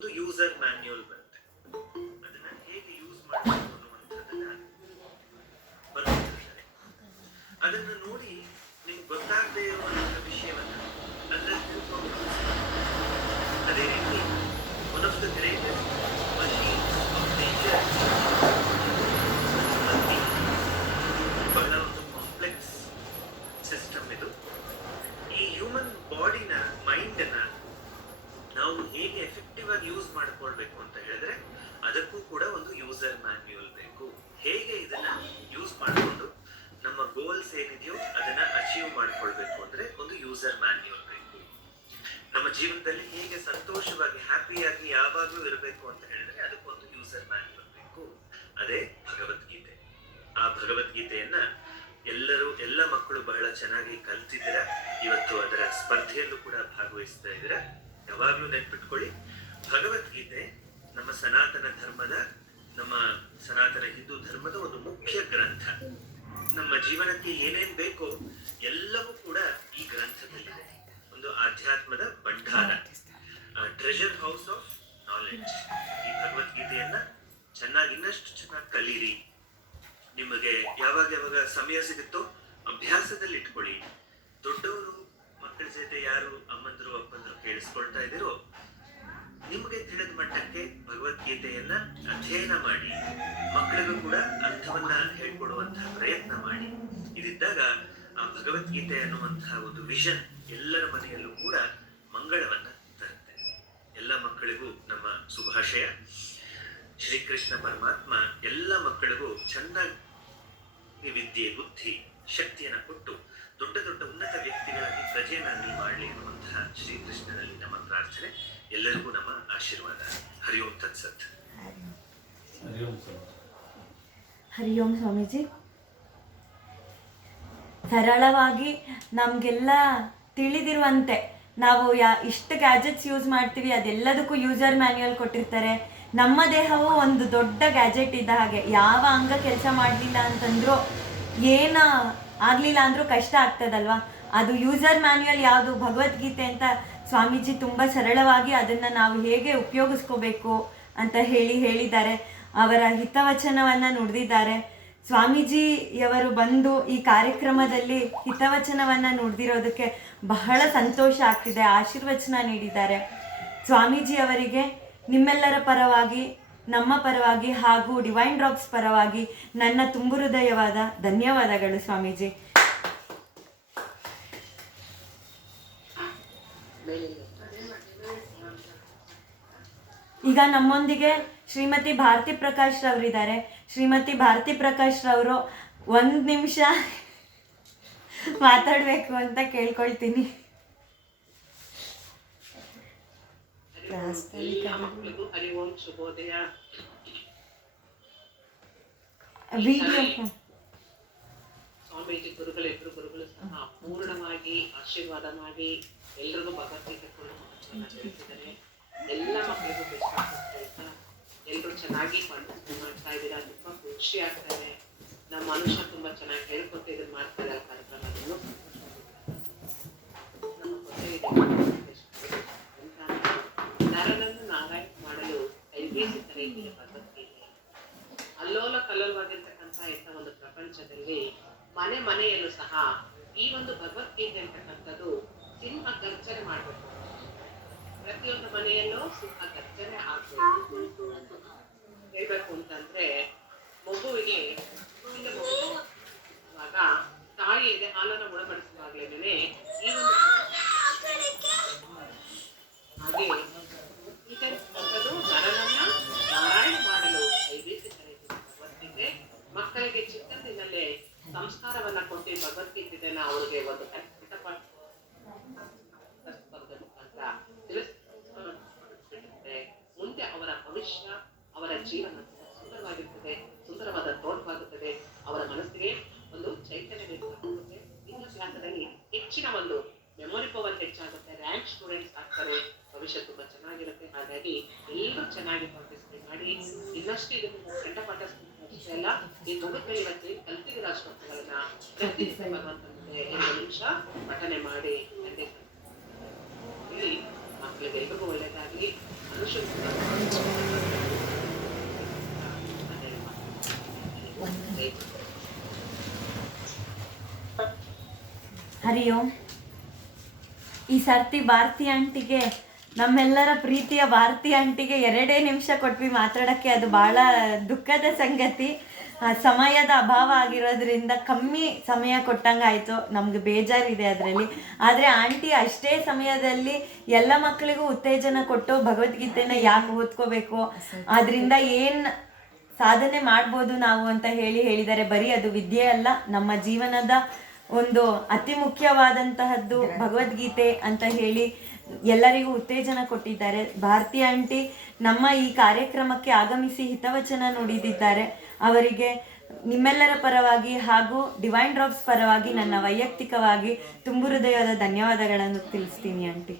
ಒಂದು user manual ಬರುತ್ತೆ. ಅದನ್ನ ಹೇಗೆ ಯೂಸ್ ಮಾಡಬೇಕು ಅನ್ನುವಂಥದ್ದನ್ನ ಬರ್ತಿರ್ತಾರೆ. ಅದನ್ನ ನೋಡಿ ನಿಮ್ಗೆ ಗೊತ್ತಾಗದೇ ಇರುವಂತಹ ವಿಷಯವನ್ನ ಅದರಲ್ಲಿ ತಿಳ್ಕೊಂಡು ಅದೇ ರೀತಿ one of the greatest machines of nature ಬಹಳ ಒಂದು ಕಾಂಪ್ಲೆಕ್ಸ್ ಸಿಸ್ಟಮ್ ಇದು. ಈ ಹ್ಯೂಮನ್ ಬಾಡಿನ ಮೈಂಡನ್ನ ನಾವು ಹೇಗೆ ಎಫೆಕ್ಟಿವ್ ಆಗಿ ಯೂಸ್ ಮಾಡ್ಕೊಳ್ಬೇಕು ಅಂತ ಹೇಳಿದ್ರೆ ಅದಕ್ಕೂ ಕೂಡ ಒಂದು ಯೂಸರ್ ಮ್ಯಾನ್ಯುಯಲ್ ಬೇಕು. ಹೇಗೆ ಇದನ್ನ ಯೂಸ್ ಮಾಡಿಕೊಂಡು ನಮ್ಮ ಗೋಲ್ಸ್ ಏನಿದೆಯೋ ಅದನ್ನ ಅಚೀವ್ ಮಾಡ್ಕೊಳ್ಬೇಕು ಅಂದ್ರೆ ಒಂದು ಯೂಸರ್ ಮ್ಯಾನ್ಯುಯಲ್ ಬೇಕು. ನಮ್ಮ ಜೀವನದಲ್ಲಿ ಹೇಗೆ ಸಂತೋಷವಾಗಿ ಹ್ಯಾಪಿಯಾಗಿ ಯಾವಾಗಲೂ ಇರಬೇಕು ಅಂತ ಹೇಳಿದ್ರೆ ಅದಕ್ಕೊಂದು ಯೂಸರ್ ಮ್ಯಾನ್ಯುಯಲ್ ಬೇಕು. ಅದೇ ಭಗವದ್ಗೀತೆ. ಆ ಭಗವದ್ಗೀತೆಯನ್ನ ಎಲ್ಲ ಮಕ್ಕಳು ಬಹಳ ಚೆನ್ನಾಗಿ ಕಲ್ತಿದ್ದೀರಾ. ಇವತ್ತು ಅದರ ಸ್ಪರ್ಧೆಯಲ್ಲೂ ಕೂಡ ಭಾಗವಹಿಸ್ತಾ ಇದ್ದೀರಾ. ಯಾವಾಗ್ಲೂ ನೆನ್ಪಿಟ್ಕೊಳ್ಳಿ, ಭಗವದ್ಗೀತೆ ನಮ್ಮ ಸನಾತನ ಧರ್ಮದ, ನಮ್ಮ ಸನಾತನ ಹಿಂದೂ ಧರ್ಮದ ಒಂದು ಮುಖ್ಯ ಗ್ರಂಥ. ನಮ್ಮ ಜೀವನಕ್ಕೆ ಏನೇನ್ ಬೇಕೋ ಎಲ್ಲವೂ ಕೂಡ ಈ ಗ್ರಂಥದಲ್ಲಿದೆ. ಒಂದು ಆಧ್ಯಾತ್ಮದ ಭಂಡಾರ, ಟ್ರೆಷರ್ ಹೌಸ್ ಆಫ್ ನಾಲೆಡ್ಜ್. ಈ ಭಗವದ್ಗೀತೆಯನ್ನ ಇನ್ನಷ್ಟು ಚೆನ್ನಾಗಿ ಕಲೀರಿ. ನಿಮಗೆ ಯಾವಾಗ ಸಮಯ ಸಿಗುತ್ತೋ ಅಭ್ಯಾಸದಲ್ಲಿ ಇಟ್ಕೊಳ್ಳಿ. ದೊಡ್ಡವರು ಮಕ್ಕಳ ಜೊತೆ ಯಾರು ಅಮ್ಮಂದ್ರು ಅಪ್ಪಂದ್ರು ಕೇಳಿಸ್ಕೊಳ್ತಾ ಇದ್ದೀರೋ ನಿಮಗೆ ತಿಳಿದ ಮಟ್ಟಕ್ಕೆ ಭಗವದ್ಗೀತೆಯನ್ನ ಅಧ್ಯಯನ ಮಾಡಿ, ಮಕ್ಕಳಿಗೂ ಕೂಡ ಅರ್ಥವನ್ನ ಹೇಳ್ಕೊಡುವಂತಹ ಪ್ರಯತ್ನ ಮಾಡಿ. ಇದಿದ್ದಾಗ ಆ ಭಗವದ್ಗೀತೆ ಅನ್ನುವಂತಹ ಒಂದು ವಿಷನ್ ಎಲ್ಲರ ಮನೆಯಲ್ಲೂ ಕೂಡ ಮಂಗಳವನ್ನ ತರುತ್ತೆ. ಎಲ್ಲ ಮಕ್ಕಳಿಗೂ ನಮ್ಮ ಶುಭಾಶಯ. ಶ್ರೀಕೃಷ್ಣ ಪರಮಾತ್ಮ ಎಲ್ಲ ಮಕ್ಕಳಿಗೂ ಚೆನ್ನಾಗಿ ವಿದ್ಯೆ, ಬುದ್ಧಿ, ಶಕ್ತಿಯನ್ನ ಕೊಟ್ಟು ದೊಡ್ಡ ದೊಡ್ಡ ಉನ್ನತ ವ್ಯಕ್ತಿಗಳಾಗಿ ಪ್ರಜೆಯನ್ನಾಗಿ ಮಾಡಲಿ ಎನ್ನುವಂತಹ ಶ್ರೀಕೃಷ್ಣನಲ್ಲಿ ನಮ್ಮ ಪ್ರಾರ್ಥನೆ. ಎಲ್ಲರಿಗೂ ನಮ್ಮ ಆಶೀರ್ವಾದ. ಹರಿ ಓಂ ತತ್ಸತ್. ಹರಿ ಓಂ ಸ್ವಾಮೀಜಿ. ಸರಳವಾಗಿ ನಮಗೆಲ್ಲ ತಿಳಿದಿರುವಂತೆ ನಾವು ಇಷ್ಟು ಗ್ಯಾಜೆಟ್ಸ್ ಯೂಸ್ ಮಾಡ್ತೀವಿ, ಅದೆಲ್ಲದಕ್ಕೂ ಯೂಸರ್ ಮ್ಯಾನ್ಯುಯಲ್ ಕೊಟ್ಟಿರ್ತಾರೆ. ನಮ್ಮ ದೇಹವು ಒಂದು ದೊಡ್ಡ ಗ್ಯಾಜೆಟ್ ಇದ್ದ ಹಾಗೆ. ಯಾವ ಅಂಗ ಕೆಲಸ ಮಾಡಲಿಲ್ಲ ಅಂತಂದ್ರೂ, ಏನು ಆಗಲಿಲ್ಲ ಅಂದರೂ ಕಷ್ಟ ಆಗ್ತದಲ್ವಾ. ಅದು ಯೂಸರ್ ಮ್ಯಾನ್ಯುಯಲ್ ಯಾವುದು? ಭಗವದ್ಗೀತೆ ಅಂತ ಸ್ವಾಮೀಜಿ ತುಂಬ ಸರಳವಾಗಿ ಅದನ್ನು ನಾವು ಹೇಗೆ ಉಪಯೋಗಿಸ್ಕೋಬೇಕು ಅಂತ ಹೇಳಿದ್ದಾರೆ. ಅವರ ಹಿತವಚನವನ್ನು ನುಡಿದಿದ್ದಾರೆ. ಸ್ವಾಮೀಜಿಯವರು ಬಂದು ಈ ಕಾರ್ಯಕ್ರಮದಲ್ಲಿ ಹಿತವಚನವನ್ನು ನುಡಿದಿರೋದಕ್ಕೆ ಬಹಳ ಸಂತೋಷ ಆಗ್ತಿದೆ. ಆಶೀರ್ವಚನ ನೀಡಿದ್ದಾರೆ. ಸ್ವಾಮೀಜಿಯವರಿಗೆ ನಿಮ್ಮೆಲ್ಲರ ಪರವಾಗಿ, ನಮ್ಮ ಪರವಾಗಿ ಹಾಗೂ ಡಿವೈನ್ ಡ್ರಾಪ್ಸ್ ಪರವಾಗಿ ನನ್ನ ತುಂಬು ಹೃದಯವಾದ ಧನ್ಯವಾದಗಳು ಸ್ವಾಮೀಜಿ. ಈಗ ನಮ್ಮೊಂದಿಗೆ ಶ್ರೀಮತಿ ಭಾರತಿ ಪ್ರಕಾಶ್ ರವರಿದ್ದಾರೆ. ಶ್ರೀಮತಿ ಭಾರತಿ ಪ್ರಕಾಶ್ ರವರು 1 ನಿಮಿಷ ಮಾತಾಡಬೇಕು ಅಂತ ಕೇಳ್ಕೊಳ್ತೀನಿ. ಸ್ವಾಮೀಜಿ ಇಬ್ಬರು ಗುರುಗಳು ಸಹ ಪೂರ್ಣವಾಗಿ ಆಶೀರ್ವಾದ ಮಾಡಿ ಎಲ್ರಿಗೂ ಭಗವದ್ಗೀತೆ ತಿಳಿಸಿದ್ದಾರೆ. ಎಲ್ಲ ಮಕ್ಕಳಿಗೂ ಬೆಸ್ಟ್ ಆಗ್ತಾ ಎಲ್ಲರೂ ಚೆನ್ನಾಗಿ ಮಾಡ್ತಾ ಇದ್ದೀರಾ. ತುಂಬಾ ಖುಷಿ ಆಗ್ತಾ ಇದೆ. ನಮ್ಮ ಮನುಷ್ಯ ತುಂಬಾ ಚೆನ್ನಾಗಿ ಹೇಳ್ಕೊಟ್ಟು ಇದನ್ನ ಮಾಡ್ತಾ ಇದ್ದಾರೆ ಕಾರ್ಯಕ್ರಮವನ್ನು. ನರನನ್ನು ನಾರಾಯಣ ಮಾಡಲು ಕೈಬೀಸಿ ಕರೆಯುತ್ತಿದೆ ಭಗವದ್ಗೀತೆ. ಅಲ್ಲೋಲ ಕಲ್ಲೋಲವಾಗಿರ್ತಕ್ಕಂಥ ಇಂಥ ಒಂದು ಪ್ರಪಂಚದಲ್ಲಿ ಮನೆಯಲ್ಲೂ ಸಹ ಈ ಒಂದು ಭಗವದ್ಗೀತೆ ಅಂತಕ್ಕಂಥದ್ದು ಸಿಂಹ ಗರ್ಜನೆ ಮಾಡಬೇಕು. ಪ್ರತಿಯೊಂದು ಮನೆಯಲ್ಲೂ ಸಿಂಹ ಗರ್ಜನೆ ಆಗ್ಬೇಕು. ಹೇಳ್ಬೇಕು ಅಂತಂದ್ರೆ ಮಗುವಿಗೆ ಇವಾಗ ತಾಯಿ ಇದೆ ಹಾಲನ್ನು ಗುಣಪಡಿಸುವಾಗ್ಲೇನೆ ಈ ಒಂದು ಹಾಗೆ ಇದನ್ನು ನರನನ್ನ ನಾರಾಯಣ ಮಾಡಲು ಕೈಬೀಸಿ ಕರೆಯುತ್ತಿದೆ ಭಗವದ್ಗೀತೆ. ಮಕ್ಕಳಿಗೆ ಚಿಕ್ಕಂದಿನಲ್ಲೇ ಸಂಸ್ಕಾರವನ್ನ ಕೊಟ್ಟು ಭಗವದ್ಗೀತೆನ ಅವರಿಗೆ ಒಂದು ಮುಖಾಂತರ ತಿಳಿಸ್ಬಿಟ್ಟಿರುತ್ತೆ. ಮುಂದೆ ಅವರ ಭವಿಷ್ಯ, ಅವರ ಜೀವನ ಸುಂದರವಾಗಿರ್ತದೆ, ಸುಂದರವಾದ ತೋಟವಾಗುತ್ತದೆ. ಅವರ ಮನಸ್ಸಿಗೆ ಒಂದು ಚೈತನ್ಯ ಬೇಕಾಗುತ್ತೆ. ವಿದ್ಯಾಭ್ಯಾಸದಲ್ಲಿ ಹೆಚ್ಚಿನ ಒಂದು ಮೆಮೊರಿ ಪವರ್ ಹೆಚ್ಚಾಗುತ್ತೆ. ರ್ಯಾಂಕ್ ಸ್ಟೂಡೆಂಟ್ಸ್ ಆಗ್ತಾರೆ. ಭವಿಷ್ಯ ತುಂಬಾ ಚೆನ್ನಾಗಿರುತ್ತೆ. ಹಾಗಾಗಿ ಎಲ್ಲರೂ ಚೆನ್ನಾಗಿ ಪಾರ್ಟಿಸಿಪೇಟ್ ಮಾಡಿ ಇನ್ನಷ್ಟು ಇದನ್ನು ಕಂಠಪಾಠ ಅಷ್ಟೇ ಅಲ್ಲ, ಈ ಮುಗಿದ್ಮೇಲೆ ಇವತ್ತು ಕಲ್ತಿದ್ದೀರ ಶ್ಲೋಕಗಳನ್ನ ಪ್ರತಿದಿನ ಭಗವಂತನಿಗೆ 2 ನಿಮಿಷ ಪಠನೆ ಮಾಡಿ ಹೇಳಿ ಮಕ್ಕಳಿಗೆ ಎಲ್ರಿಗೂ ಒಳ್ಳೇದಾಗ್ಲಿ. ಮನುಷ್ಯರು ಕೂಡ ಹರಿ ಓಂ. ಈ ಸರ್ತಿ ಭಾರತಿ ಆಂಟಿಗೆ, ನಮ್ಮೆಲ್ಲರ ಪ್ರೀತಿಯ ಭಾರತಿ ಆಂಟಿಗೆ 2 ನಿಮಿಷ ಕೊಟ್ವಿ ಮಾತಾಡೋಕ್ಕೆ. ಅದು ಭಾಳ ದುಃಖದ ಸಂಗತಿ. ಸಮಯದ ಅಭಾವ ಆಗಿರೋದ್ರಿಂದ ಕಮ್ಮಿ ಸಮಯ ಕೊಟ್ಟಂಗಾಯಿತು. ನಮ್ಗೆ ಬೇಜಾರಿದೆ ಅದರಲ್ಲಿ. ಆದರೆ ಆಂಟಿ ಅಷ್ಟೇ ಸಮಯದಲ್ಲಿ ಎಲ್ಲ ಮಕ್ಕಳಿಗೂ ಉತ್ತೇಜನ ಕೊಟ್ಟು ಭಗವದ್ಗೀತೆನ ಯಾಕೆ ಓದ್ಕೋಬೇಕು, ಅದರಿಂದ ಏನು ಸಾಧನೆ ಮಾಡ್ಬೋದು ನಾವು ಅಂತ ಹೇಳಿದ್ದಾರೆ. ಬರೀ ಅದು ವಿದ್ಯೆ ಅಲ್ಲ, ನಮ್ಮ ಜೀವನದ ಒಂದು ಅತಿ ಮುಖ್ಯವಾದಂತಹದ್ದು ಭಗವದ್ಗೀತೆ ಅಂತ ಹೇಳಿ ಎಲ್ಲರಿಗೂ ಉತ್ತೇಜನ ಕೊಟ್ಟಿದ್ದಾರೆ. ಭಾರತಿ ಆಂಟಿ ನಮ್ಮ ಈ ಕಾರ್ಯಕ್ರಮಕ್ಕೆ ಆಗಮಿಸಿ ಹಿತವಚನ ನುಡಿದಿದ್ದಾರೆ. ಅವರಿಗೆ ನಿಮ್ಮೆಲ್ಲರ ಪರವಾಗಿ ಹಾಗೂ ಡಿವೈನ್ ಡ್ರಾಪ್ಸ್ ಪರವಾಗಿ ನನ್ನ ವೈಯಕ್ತಿಕವಾಗಿ ತುಂಬು ಹೃದಯದ ಧನ್ಯವಾದಗಳನ್ನು ತಿಳಿಸ್ತೀನಿ ಆಂಟಿ.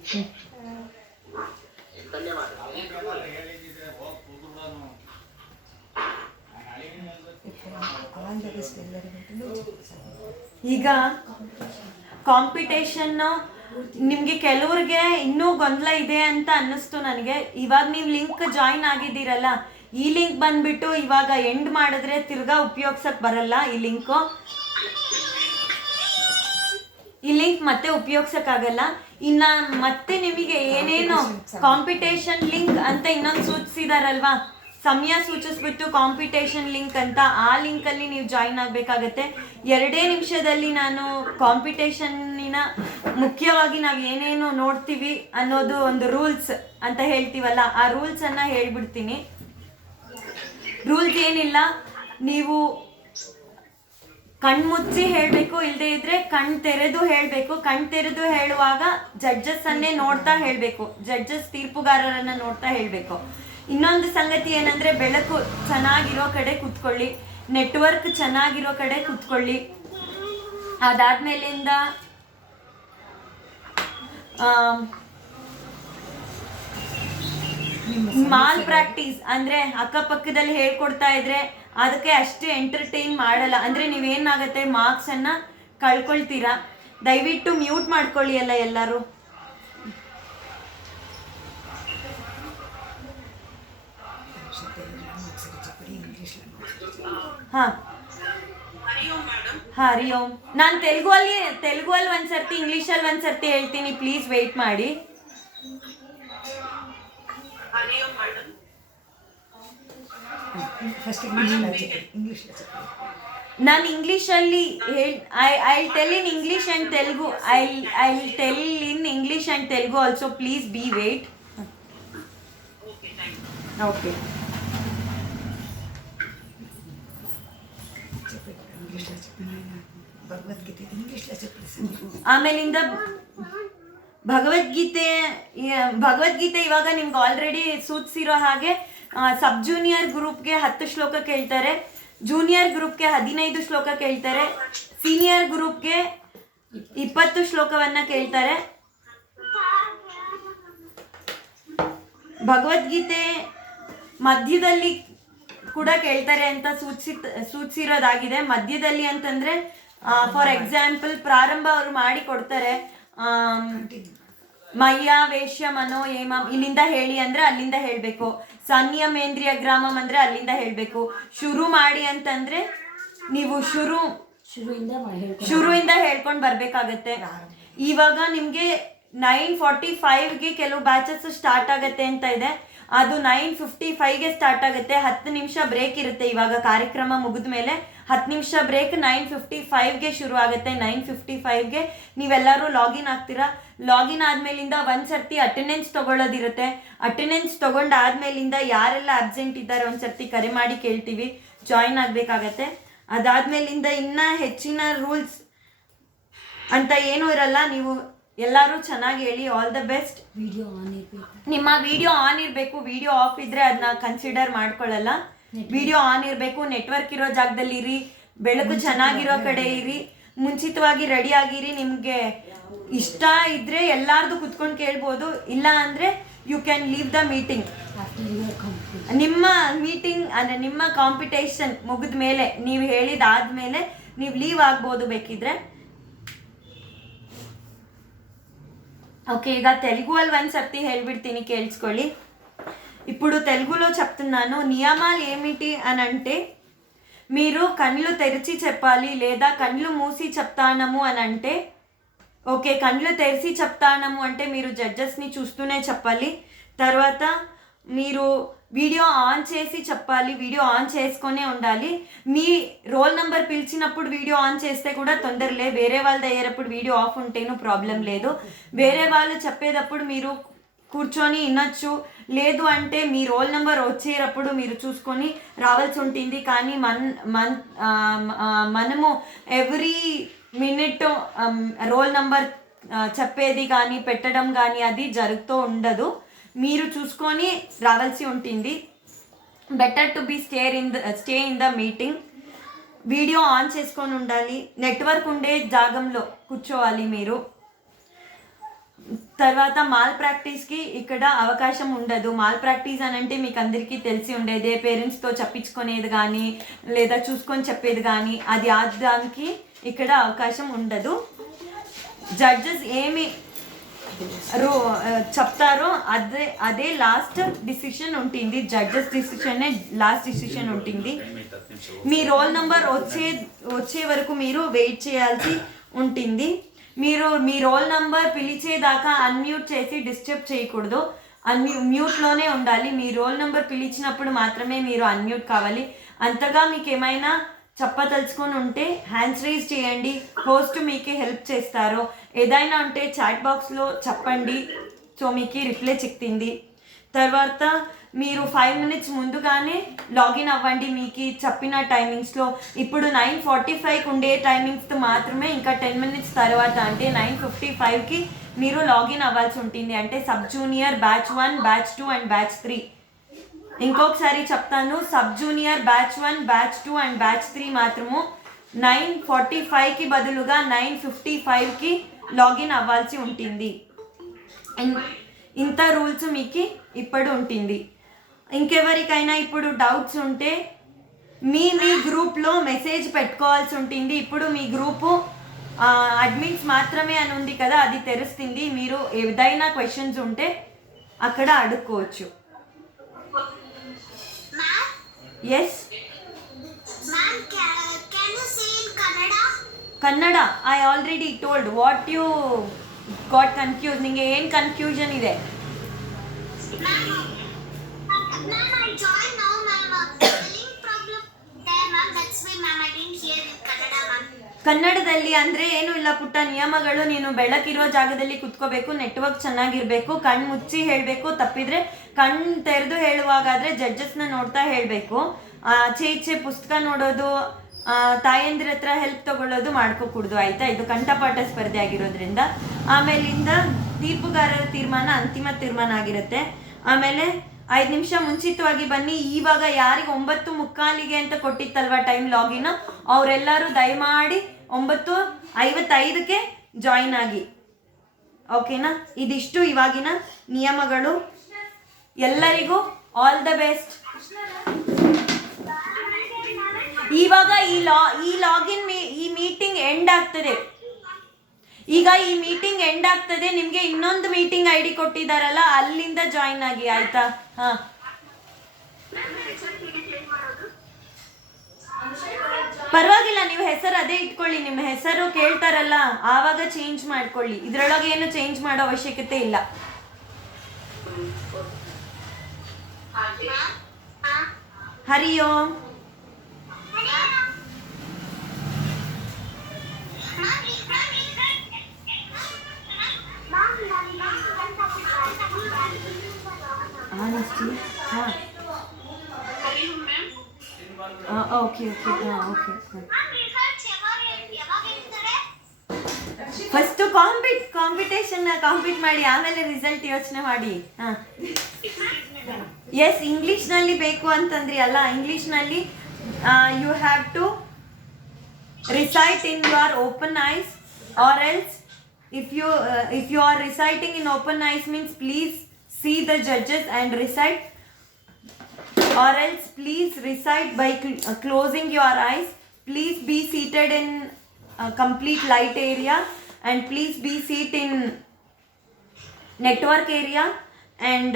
ಈಗ ಕಾಂಪಿಟೇಷನ್ನು ನಿಮಗೆ ಕೆಲವ್ರಿಗೆ ಇನ್ನೂ ಗೊಂದಲ ಇದೆ ಅಂತ ಅನ್ನಿಸ್ತು ನನಗೆ. ಇವಾಗ ನೀವು ಲಿಂಕ್ ಜಾಯಿನ್ ಆಗಿದ್ದೀರಲ್ಲ, ಈ ಲಿಂಕ್ ಬಂದ್ಬಿಟ್ಟು ಇವಾಗ ಎಂಡ್ ಮಾಡಿದ್ರೆ ತಿರ್ಗಾ ಉಪಯೋಗಿಸಕ್ ಬರಲ್ಲ. ಈ ಲಿಂಕ್ ಮತ್ತೆ ಉಪಯೋಗಿಸಕ್ಕಾಗಲ್ಲ. ಇನ್ನ ಮತ್ತೆ ನಿಮಗೆ ಏನೇನು ಕಾಂಪಿಟೇಷನ್ ಲಿಂಕ್ ಅಂತ ಇನ್ನೊಂದು ಸೂಚಿಸಿದಾರಲ್ವಾ, ಸಮಯ ಸೂಚಿಸ್ಬಿಟ್ಟು ಕಾಂಪಿಟೇಷನ್ ಲಿಂಕ್ ಅಂತ, ಆ ಲಿಂಕಲ್ಲಿ ನೀವು ಜಾಯಿನ್ ಆಗಬೇಕಾಗತ್ತೆ. 2 ನಿಮಿಷದಲ್ಲಿ ನಾನು ಕಾಂಪಿಟೇಷನ್ನಿನ ಮುಖ್ಯವಾಗಿ ನಾವು ಏನೇನು ನೋಡ್ತೀವಿ ಅನ್ನೋದು ಒಂದು ರೂಲ್ಸ್ ಅಂತ ಹೇಳ್ತೀವಲ್ಲ, ಆ ರೂಲ್ಸನ್ನು ಹೇಳ್ಬಿಡ್ತೀನಿ. ರೂಲ್ಸ್ ಏನಿಲ್ಲ, ನೀವು ಕಣ್ಮುಚ್ಚಿ ಹೇಳಬೇಕು, ಇಲ್ಲದೆ ಇದ್ರೆ ಕಣ್ ತೆರೆದು ಹೇಳಬೇಕು. ಕಣ್ ತೆರೆದು ಹೇಳುವಾಗ ಜಡ್ಜಸ್ಸನ್ನೇ ನೋಡ್ತಾ ಹೇಳಬೇಕು, ಜಡ್ಜಸ್ ತೀರ್ಪುಗಾರರನ್ನು ನೋಡ್ತಾ ಹೇಳಬೇಕು. ಇನ್ನೊಂದು ಸಂಗತಿ ಏನಂದರೆ, ಬೆಳಕು ಚೆನ್ನಾಗಿರೋ ಕಡೆ ಕೂತ್ಕೊಳ್ಳಿ, ನೆಟ್ವರ್ಕ್ ಚೆನ್ನಾಗಿರೋ ಕಡೆ ಕೂತ್ಕೊಳ್ಳಿ. ಅದಾದ್ಮೇಲಿಂದ ಮಾಲ್ ಪ್ರಾಕ್ಟೀಸ್ ಅಂದರೆ ಅಕ್ಕಪಕ್ಕದಲ್ಲಿ ಹೇಳ್ಕೊಡ್ತಾ ಇದ್ರೆ ಅದಕ್ಕೆ ಅಷ್ಟು ಎಂಟರ್ಟೈನ್ ಮಾಡಲ್ಲ. ಅಂದರೆ ನೀವೇನಾಗತ್ತೆ, ಮಾರ್ಕ್ಸನ್ನು ಕಳ್ಕೊಳ್ತೀರಾ. ದಯವಿಟ್ಟು ಮ್ಯೂಟ್ ಮಾಡ್ಕೊಳ್ಳಿ ಅಲ್ಲ ಎಲ್ಲರೂ. ಹಾಂ ಹರಿ ಓಂ. ನಾನು ತೆಲುಗಲ್ಲಿ ಒಂದ್ಸರ್ತಿ, ಇಂಗ್ಲೀಷಲ್ಲಿ ಒಂದ್ಸರ್ತಿ ಹೇಳ್ತೀನಿ, ಪ್ಲೀಸ್ ವೆಯ್ಟ್ ಮಾಡಿ. ನಾನು ಇಂಗ್ಲೀಷಲ್ಲಿ I tell in English and Telugu. I tell in English and Telugu also, please be wait. Okay. ಆಮೇಲಿಂದ ಭಗವದ್ಗೀತೆ ಇವಾಗ ನಿಮ್ಗೆ ಆಲ್ರೆಡಿ ಸೂಚಿಸಿರೋ ಹಾಗೆ ಸಬ್ ಜೂನಿಯರ್ ಗ್ರೂಪ್ಗೆ 10 ಶ್ಲೋಕ ಕೇಳ್ತಾರೆ, ಜೂನಿಯರ್ ಗ್ರೂಪ್ಗೆ 15 ಶ್ಲೋಕ ಕೇಳ್ತಾರೆ, ಸೀನಿಯರ್ ಗ್ರೂಪ್ಗೆ 20 ಶ್ಲೋಕವನ್ನ ಕೇಳ್ತಾರೆ. ಭಗವದ್ಗೀತೆ ಮಧ್ಯದಲ್ಲಿ ಕೂಡ ಕೇಳ್ತಾರೆ ಅಂತ ಸೂಚಿಸಿರೋದಾಗಿದೆ. ಮಧ್ಯದಲ್ಲಿ ಅಂತಂದ್ರೆ ಫಾರ್ ಎಕ್ಸಾಂಪಲ್ ಪ್ರಾರಂಭ ಅವರು ಮಾಡಿ ಕೊಡ್ತಾರೆ. ಮಯ್ಯ ವೇಶ್ಯ ಮನೋ ಏಮ ಇಲ್ಲಿಂದ ಹೇಳಿ ಅಂದ್ರೆ ಅಲ್ಲಿಂದ ಹೇಳಬೇಕು. ಸಂಯಮೇಂದ್ರಿಯ ಗ್ರಾಮಂ ಅಂದ್ರೆ ಅಲ್ಲಿಂದ ಹೇಳಬೇಕು. ಶುರು ಮಾಡಿ ಅಂತಂದ್ರೆ ನೀವು ಶುರುವಿಂದ ಹೇಳ್ಕೊಂಡು ಬರ್ಬೇಕಾಗತ್ತೆ. ಇವಾಗ ನಿಮ್ಗೆ 9:45ಗೆ ಕೆಲವು ಬ್ಯಾಚಸ್ ಸ್ಟಾರ್ಟ್ ಆಗತ್ತೆ ಅಂತ ಇದೆ. ಅದು 9:55ಗೆ ಸ್ಟಾರ್ಟ್ ಆಗುತ್ತೆ. 10 ನಿಮಿಷ ಬ್ರೇಕ್ ಇರುತ್ತೆ. ಇವಾಗ ಕಾರ್ಯಕ್ರಮ ಮುಗಿದ ಮೇಲೆ 10 ನಿಮಿಷ ಬ್ರೇಕ್. 9:55ಗೆ ಶುರು ಆಗುತ್ತೆ. 9:55ಗೆ ನೀವೆಲ್ಲರೂ ಲಾಗಿನ್ ಆಗ್ತೀರಾ. ಲಾಗಿನ್ ಆದ್ಮೇಲಿಂದ ಒಂದ್ಸರ್ತಿ ಅಟೆಂಡೆನ್ಸ್ ತಗೊಳ್ಳೋದಿರುತ್ತೆ. ಅಟೆಂಡೆನ್ಸ್ ತಗೊಂಡಾದ್ಮೇಲಿಂದ ಯಾರೆಲ್ಲ ಅಬ್ಸೆಂಟ್ ಇದ್ದಾರೆ ಒಂದ್ಸರ್ತಿ ಕರೆ ಮಾಡಿ ಕೇಳ್ತೀವಿ, ಜಾಯಿನ್ ಆಗಬೇಕಾಗತ್ತೆ. ಅದಾದ್ಮೇಲಿಂದ ಇನ್ನ ಹೆಚ್ಚಿನ ರೂಲ್ಸ್ ಅಂತ ಏನೂ ಇರಲ್ಲ. ನೀವು ಎಲ್ಲರೂ ಚೆನ್ನಾಗಿ ಹೇಳಿ. All the best. ನಿಮ್ಮ ವಿಡಿಯೋ ಆನ್ ಇರಬೇಕು. ವಿಡಿಯೋ ಆಫ್ ಇದ್ರೆ ಅದನ್ನ ಕನ್ಸಿಡರ್ ಮಾಡ್ಕೊಳ್ಳಲ್ಲ. ವಿಡಿಯೋ ಆನ್ ಇರಬೇಕು. ನೆಟ್ವರ್ಕ್ ಇರೋ ಜಾಗದಲ್ಲಿ ಇರಿ. ಬೆಳಕು ಚೆನ್ನಾಗಿರೋ ಕಡೆ ಇರಿ. ಮುಂಚಿತವಾಗಿ ರೆಡಿ ಆಗಿರಿ. ನಿಮಗೆ ಇಷ್ಟ ಇದ್ರೆ ಎಲ್ಲಾರ್ದು ಕುತ್ಕೊಂಡು ಕೇಳ್ಬೋದು. ಇಲ್ಲ ಅಂದರೆ you can leave the meeting. ನಿಮ್ಮ ಮೀಟಿಂಗ್ ಅಂದರೆ ನಿಮ್ಮ ಕಾಂಪಿಟೇಷನ್ ಮುಗಿದ ಮೇಲೆ, ನೀವು ಹೇಳಿದಾದ್ಮೇಲೆ ನೀವು ಲೀವ್ ಆಗ್ಬೋದು ಬೇಕಿದ್ರೆ. ಓಕೆ, ಈಗ ತೆಲುಗು ಅಲ್ಲಿ ಒಂದ್ಸರ್ತಿ ಹೇಳ್ಬಿಡ್ತೀನಿ, ಕೇಳಿಸ್ಕೊಳ್ಳಿ. ఇప్పుడు తెలుగులో చెప్తున్నాను. నియమాలు ఏమిటి అని అంటే, మీరు కళ్ళు తెరిచి చెప్పాలి, లేదా కళ్ళు మూసి చెప్తానము అని అంటే ఓకే. కళ్ళు తెరిచి చెప్తానము అంటే మీరు జడ్జెస్ని చూస్తూనే చెప్పాలి. తర్వాత మీరు వీడియో ఆన్ చేసి చెప్పాలి, వీడియో ఆన్ చేసుకొనే ఉండాలి. మీ రోల్ నెంబర్ పిలిచినప్పుడు వీడియో ఆన్ చేస్తే కూడా తొందరలే, వేరే వాళ్ళ దగ్గరప్పుడు వీడియో ఆఫ్ ఉంటేనూ ప్రాబ్లం లేదు. వేరే వాళ్ళు చెప్పేటప్పుడు మీరు కూర్చొని వినొచ్చు, లేదు అంటే మీ రోల్ నెంబర్ వచ్చేటప్పుడు మీరు చూసుకొని రావాల్సి ఉంటుంది. కానీ మనము ఎవ్రీ మినిట్ రోల్ నెంబర్ చెప్పేది కానీ పెట్టడం కానీ అది జరుగుతూ ఉండదు. మీరు చూసుకొని రావాల్సి ఉంటుంది. Better to be stay in the meeting. Video on చేసుకొని ఉండాలి. నెట్వర్క్ ఉండే జాగంలో కూర్చోవాలి మీరు. తర్వాత మాల్ ప్రాక్టీస్కి ఇక్కడ అవకాశం ఉండదు. మాల్ ప్రాక్టీస్ అని అంటే మీకు అందరికీ తెలిసి ఉండేదే, పేరెంట్స్తో చెప్పించుకునేది కానీ లేదా చూసుకొని చెప్పేది కానీ అది ఆడడానికి ఇక్కడ అవకాశం ఉండదు. జడ్జెస్ ఏమి చెప్తారో అదే లాస్ట్ డిసిషన్ ఉంటుంది. జడ్జెస్ డిసిషనే లాస్ట్ డిసిషన్ ఉంటుంది. మీ రోల్ నెంబర్ వచ్చే వరకు మీరు వెయిట్ చేయాల్సి ఉంటుంది. మీరు మీ రోల్ నెంబర్ పిలిచేదాకా అన్మ్యూట్ చేసి డిస్టర్బ్ చేయకూడదు. మ్యూట్లోనే ఉండాలి. మీ రోల్ నెంబర్ పిలిచినప్పుడు మాత్రమే మీరు అన్మ్యూట్ కావాలి. అంతగా మీకు ఏమైనా చెప్పదలుచుకొని ఉంటే హ్యాండ్స్ రైజ్ చేయండి. హోస్ట్ మీకు హెల్ప్ చేస్తారు. ఏదైనా ఉంటే చాట్ బాక్స్లో చెప్పండి, సో మీకు రిప్లై చెప్తుంది. తర్వాత మీరు 5 minutes ముందుగానే లాగిన్ అవ్వండి మీకు చెప్పిన టైమింగ్స్లో. ఇప్పుడు 9:45కి ఉండే టైమింగ్స్ మాత్రమే, ఇంకా 10 minutes తర్వాత అంటే 9:55కి మీరు లాగిన్ అవ్వాల్సి ఉంటుంది. అంటే sub junior batch 1, batch 2 and batch 3. ఇంకొకసారి చెప్తాను, sub junior batch 1, batch 2 and batch 3 మాత్రము 9:45కి బదులుగా 9:55కి లాగిన్ అవ్వాల్సి ఉంటుంది. ఇంత రూల్స్ మీకు ఇప్పుడు ఉంటుంది. ఇంకెవరికైనా ఇప్పుడు డౌట్స్ ఉంటే మీ గ్రూప్లో మెసేజ్ పెట్టుకోవాల్సి ఉంటుంది. ఇప్పుడు మీ గ్రూపు అడ్మిన్స్ మాత్రమే అని ఉంది కదా, అది తెరుస్తుంది. మీరు ఏదైనా క్వశ్చన్స్ ఉంటే అక్కడ అడుక్కోవచ్చు. Yes Kannada. I already told what you got confuse. ನಿಮಗೆ ಏನು ಕನ್ಫ್ಯೂಷನ್ ಇದೆ? ಕನ್ನಡದಲ್ಲಿ ಅಂದರೆ ಏನೂ ಇಲ್ಲ ಪುಟ್ಟ, ನಿಯಮಗಳು. ನೀನು ಬೆಳಕಿರೋ ಜಾಗದಲ್ಲಿ ಕುತ್ಕೋಬೇಕು, ನೆಟ್ವರ್ಕ್ ಚೆನ್ನಾಗಿರಬೇಕು, ಕಣ್ಣು ಮುಚ್ಚಿ ಹೇಳಬೇಕು. ತಪ್ಪಿದ್ರೆ ಕಣ್ಣು ತೆರೆದು ಹೇಳುವಾಗಾದರೆ ಜಡ್ಜಸ್ನ ನೋಡ್ತಾ ಹೇಳಬೇಕು. ಈಚೆ ಪುಸ್ತಕ ನೋಡೋದು, ತಾಯಂದಿರ ಹತ್ರ ಹೆಲ್ಪ್ ತಗೊಳ್ಳೋದು ಮಾಡ್ಕೋಕೂಡ್ದು, ಆಯಿತಾ? ಇದು ಕಂಠಪಾಠ ಸ್ಪರ್ಧೆ ಆಗಿರೋದ್ರಿಂದ. ಆಮೇಲಿಂದ ತೀರ್ಪುಗಾರರ ತೀರ್ಮಾನ ಅಂತಿಮ ತೀರ್ಮಾನ ಆಗಿರುತ್ತೆ. ಆಮೇಲೆ 5 ನಿಮಿಷ ಮುಂಚಿತವಾಗಿ ಬನ್ನಿ. ಇವಾಗ ಯಾರಿಗೆ 9:45 ಅಂತ ಕೊಟ್ಟಿತ್ತಲ್ವ ಟೈಮ್ ಲಾಗಿನ್, ಅವರೆಲ್ಲರೂ ದಯಮಾಡಿ 9:55ಕ್ಕೆ ಜಾಯಿನ್ ಆಗಿ, ಓಕೆನಾ? ಇದಿಷ್ಟು ಇವಾಗಿನ ನಿಯಮಗಳು. ಎಲ್ಲರಿಗೂ ಆಲ್ ದ ಬೆಸ್ಟ್. ಇವಾಗ ಈ ಲಾಗಿನ್ ಈ ಮೀಟಿಂಗ್ ಎಂಡ್ ಆಗ್ತದೆ. ಈಗ ಈ ಮೀಟಿಂಗ್ ಎಂಡ್ ಆಗ್ತದೆ. ನಿಮಗೆ ಇನ್ನೊಂದು ಮೀಟಿಂಗ್ ID ಕೊಟ್ಟಿದ್ದಾರಲ್ಲ, ಅಲ್ಲಿಂದ ಜಾಯಿನ್ ಆಗಿ, ಆಯ್ತಾ? ಹಾಂ, ಪರವಾಗಿಲ್ಲ. ನೀವು ಹೆಸರು ಅದೇ ಇಟ್ಕೊಳ್ಳಿ. ನಿಮ್ಮ ಹೆಸರು ಕೇಳ್ತಾರಲ್ಲ ಆವಾಗ ಚೇಂಜ್ ಮಾಡ್ಕೊಳ್ಳಿ. ಇದರೊಳಗೆ ಏನು ಚೇಂಜ್ ಮಾಡೋ ಅವಶ್ಯಕತೆ ಇಲ್ಲ. ಹರಿ ಓಂ. ಹಾಂ, ಓಕೆ. ಫಸ್ಟು ಕಾಂಪೀಟ್ ಮಾಡಿ, ಆಮೇಲೆ ರಿಸಲ್ಟ್ ಯೋಚನೆ ಮಾಡಿ. ಹಾಂ, ಎಸ್, ಇಂಗ್ಲೀಷ್ನಲ್ಲಿ ಬೇಕು ಅಂತಂದ್ರಿ ಅಲ್ಲ, ಇಂಗ್ಲೀಷ್ನಲ್ಲಿ you have to recite in your open eyes, or else if you are reciting in open eyes means please see the judges and recite, or else please recite by closing your eyes. Please be seated in a complete light area, and please be seated in network area, and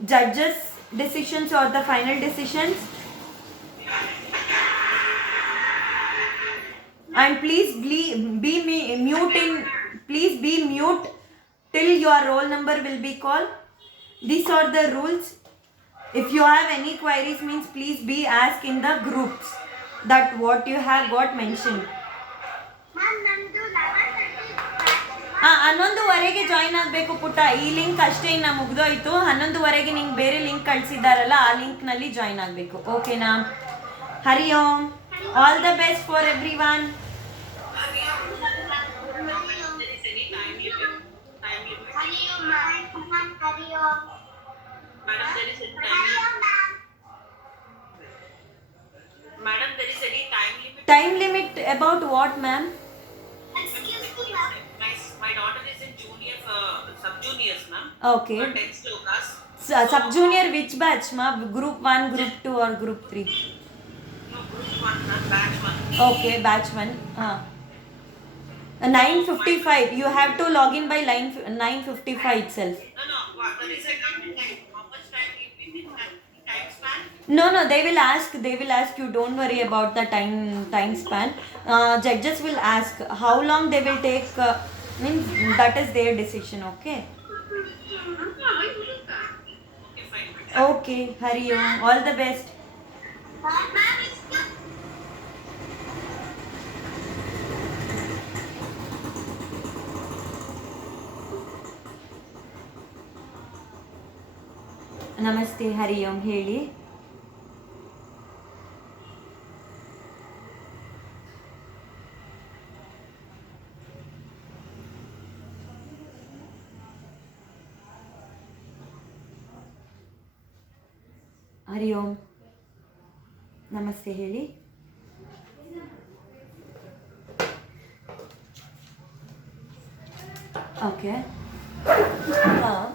judges decisions or the final decisions? And please be mute till your roll number will be called. These are the rules. If you have any queries means please be asked in the groups that what you have got mentioned. 11:30 join ಆಗಬೇಕು ಪುಟ್ಟ. ಈ link ಅಷ್ಟೇ ಇನ್ನು ಮುಗ್ದೋಯ್ತು. 11:30 ನಿಂಗೆ ಬೇರೆ link ಕಳಿಸಿದ್ದಾರಲ್ಲ, ಆ ಲಿಂಕ್ನಲ್ಲಿ join ಆಗಬೇಕು. ಓಕೆನಾ? ಹರಿ ಓಂ. All the best for every one. Madam, there is any time limit? Time limit about what, ma'am? My daughter is in sub-juniors, ma'am. Okay. 10 slokas. Sub-junior which batch, ma'am? Group 1, Group 2 or Group 3? No, group 1, ma'am. Batch 1. Okay, batch 1. 9:55. You have to log in by 9:55 itself. No. There is a time. How much time time span? No, they will ask you. Don't worry about the time span. Judges will ask how long they will take. Means that is their decision. Okay. Okay, fine. Okay, Hari Om. All the best. ನಮಸ್ತೆ. ಹರಿ ಓಂ. ಹೇಳಿ. ಹರಿ ಓಂ. ನಮಸ್ತೆ. ಹೇಳಿ. Okay. ಹಾಂ.